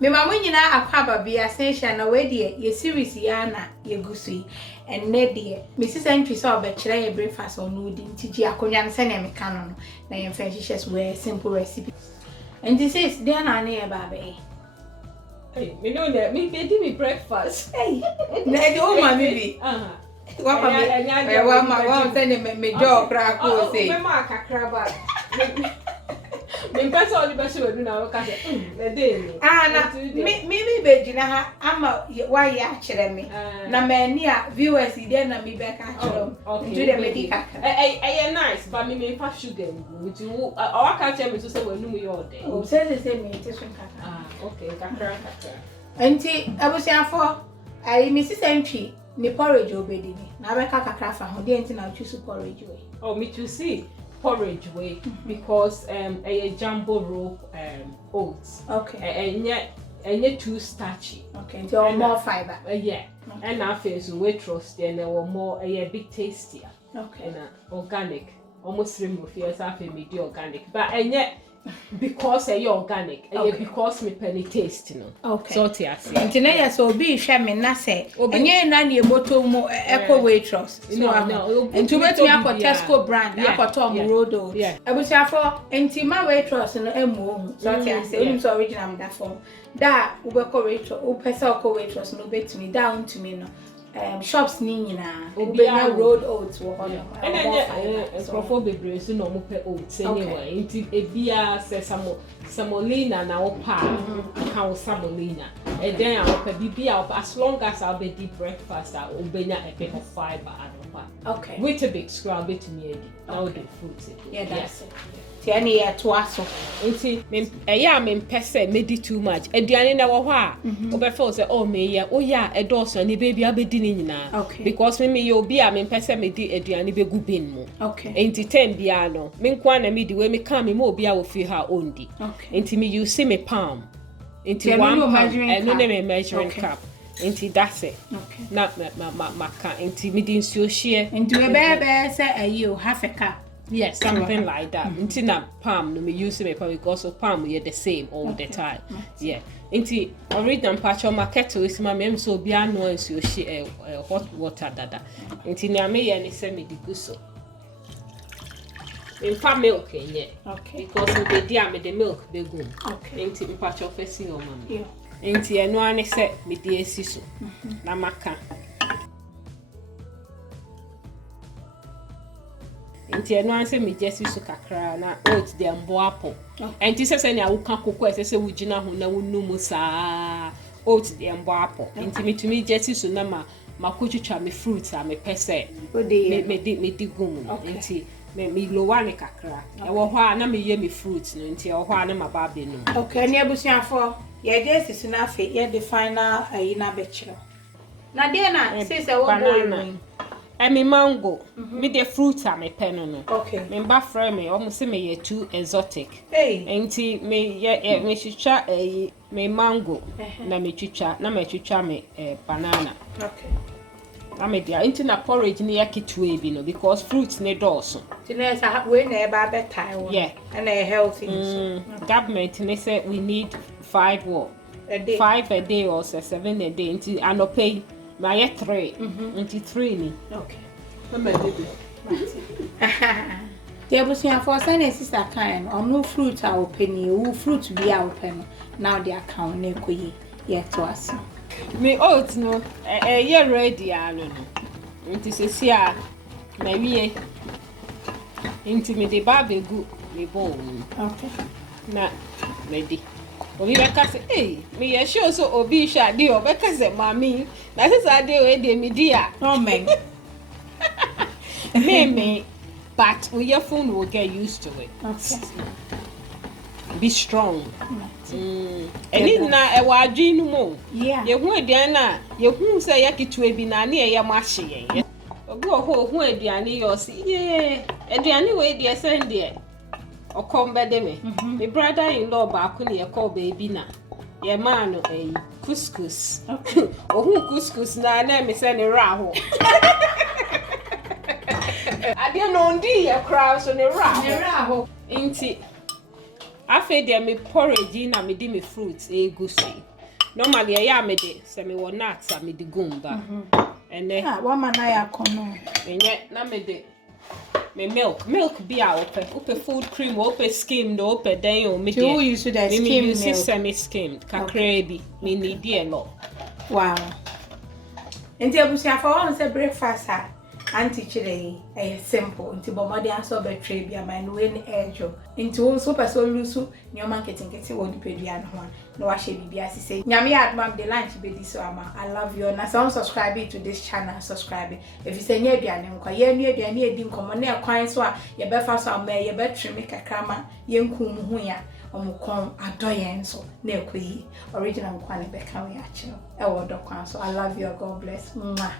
Me mama nyina akwaba bi ascension na we de ye series ya na ye gusu and ne de me sisantwi so obekire ye breakfast on udi ntiji akonwa nse na me ka no na ye french we simple recipe and this is there na na ye babe. Hey, me know that me do me breakfast. Hey, na de o ma me bi. Wa pa me wa ma send me job kra ko say. Me ma kakra ba. Me pesa oli ba she do na o ka say na dey me. Na me be gina ha ama wa ya kire me na mani a viewers dey na me be ka kire do the medical nice but me pa sugar with you o ka tell me to say we no me your day o say me it is kaka okay kakra enti abusiafo ai me sisantwi ni porridge obedi ni na be kakra fa ho dey enti na choose porridge we me to see porridge way because a jumbo rope oats. Okay. And yet too starchy. Okay. So more fiber. Yeah. Okay. And I feel so we trust and there were more a bit tastier. Okay. And organic. Almost remove yes I feel me organic. But and yet because organic, because me penny taste no. Okay. So tiasi. Nti na ya so obi hwe me na se enye na na eboto mu eco waitress. No. Nti betumi akọ Tesco brand akọto mu road oats. Abusiafo nti ma waitress no emu ohu. So tiasi onim so original da form. Da ubekọ waitress, upesa akọ waitress no betumi da untumi no. Shops ni nyina ubenya road oats wo hono and profo bebre so no mo pe oats anyway nti ebia se samolina na opa ka o samolina and then I pe bibia as long as I be deep breakfast I ubenya a bit of fiber adopa okay with a big scrub it me now the fruits that's it tiani ya twaso nti me pese me di too much aduane na wo ho a obefo say oh me ya oh ya edoso ni baby abedi ni nyina because me ye obi a me pese me di aduane begu bin mu nti tem bia no me nko na me di we me kan me obi a wo fi ha ondi nti me you see me palm nti one palm and no me measuring cup nti that's it na maka nti me di nsuo hie nti we be say ayi o half a cup. Yes, something like that. Until now, palm, no me use me because of palm we are the same all the time. Yeah. Until I read them patch on my kettle is my mem so be annoyance you she hot water dada. Until now me and say me the guso. In farm milk yeah. Okay. Because with the dear me the milk be good. Okay. Until patch of facing your mama. Yeah. Until no one say me the siso. Na maka. Nti eno anse me jesi so kakra na oats de mbo apple enti sese ne awuka kokko sese wugina ho na wonum saa oats de mbo apple enti mitumi jesi so na makotwitwa me fruits a me pese me di gum enti me lowa ne kakra e wo ho a na me ye me fruits no enti e wo ho a na maba be no okay ne abusuafo ye jesi so na fe ye the final na be kire na de na sese wo boy me mango, me the fruits are me pen no. Okay. Me ba fry me, almost me ye too exotic. Hey. Enti me chicha me mango, na me chicha me banana. Okay. Na me dia enti na porridge ni yakitwe bi no because fruits ne dawson. Ti na say we na e ba better one. Yeah. And a healthy. Government they say we need 5 a day. 5 a day or 7 a day enti anope my 3 into 3 ni. Okay. Na me dey. There was your for send sister kind or no fruit a open you fruit be a open now the account na koyi yet to us. Me oats no ye ready ano no. Nti sesi a na wie. Nti me dey ba begu me bowl. Okay. Na ready. Obi beka say me ye show so obi sha dey obeka say mami na say dey we dey me dia oh man me but your phone will get used to it. Okay. Be strong. Eni na e wa adwin mu ye hu aduan na ye hu say yakitu bi na na ye mahye yen obi hu aduan yo say ye aduan we dey send there okombede me brother in law ba ko ne call baby na ye man no couscous ohu couscous na me say ne ra ho ade no ndi ye crowd so ne ra ho inti Afe de me porridge na me di me fruits egusi. Normally I me de se me wo nuts me di gumba. Ene one man I akono. Enye na me de me milk be a ope food cream ope skimmed ope den o me de. You use that skimmed milk. Me use semi skimmed kakrebi me need a lot. Wow. Enti abusia for one say breakfast anti chire simple nti bomode aso betray bia my no any ejo nti won so person lusu nyoma nketenkete wo dipedua no ho na wa hye bibia sise nyame admam de lunch be di so ama. I love you na some subscribe to this channel, subscribe if you say nya aduane nkwa ye nu aduane edi nkomo na ekwan so a ye be fa so ama ye betray me kakrama ye nkum hu ya omukon adoyen so na ekoyi original nkwa ne be ka we ache e wo do kwan so. I love you, God bless. Mwah.